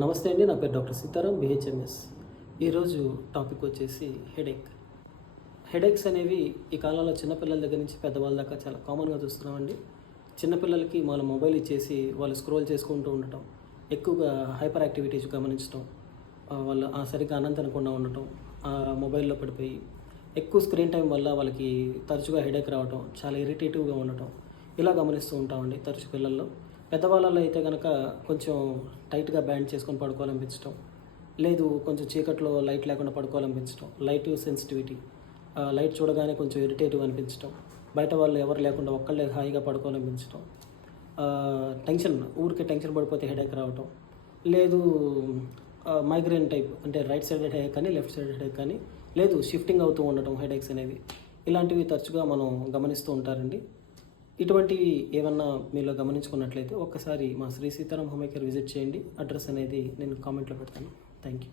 నమస్తే అండి, నా పేరు డాక్టర్ సీతారాం, బిహెచ్ఎంఎస్. ఈరోజు టాపిక్ వచ్చేసి హెడేక్స్ అనేవి ఈ కాలంలో చిన్నపిల్లల దగ్గర నుంచి పెద్దవాళ్ళ దాకా చాలా కామన్గా చూస్తున్నామండి. చిన్నపిల్లలకి మన మొబైల్ ఇచ్చేసి వాళ్ళు స్క్రోల్ చేసుకుంటూ ఉండటం, ఎక్కువగా హైపర్ యాక్టివిటీస్ గమనించడం, వాళ్ళు సరిగ్గా అన్నం తినకుండా ఉండటం, మొబైల్లో పడిపోయి ఎక్కువ స్క్రీన్ టైం వల్ల వాళ్ళకి తరచుగా హెడేక్ రావటం, చాలా ఇరిటేటివ్గా ఉండటం, ఇలా గమనిస్తూ ఉంటామండి తరచు పిల్లల్లో. పెద్దవాళ్ళలో అయితే కనుక కొంచెం టైట్గా బ్యాండ్ చేసుకొని పడుకోవాలనిపించడం, లేదు కొంచెం చీకట్లో లైట్ లేకుండా పడుకోవాలనిపించడం, లైట్ సెన్సిటివిటీ, లైట్ చూడగానే కొంచెం ఇరిటేటివ్ అనిపించడం, బయట వాళ్ళు ఎవరు లేకుండా ఒక్కళ్ళే హాయిగా పడుకోవాలనిపించడం, ఊరికే టెన్షన్ పడిపోతే హెడేక్ రావటం, లేదు మైగ్రేన్ టైప్ అంటే రైట్ సైడ్ హెడేక్ కానీ లెఫ్ట్ సైడ్ హెడేక్ కానీ, లేదు షిఫ్టింగ్ అవుతూ ఉండటం హెడేక్స్ అనేవి, ఇలాంటివి తరచుగా మనం గమనిస్తూ ఉంటారండి. ఇటువంటివి ఏమన్నా మీలో గమనించుకున్నట్లయితే ఒక్కసారి మా Shri Sitaram home maker visit చేయండి. అడ్రస్ అనేది నేను కామెంట్లో పెడతాను. Thank you.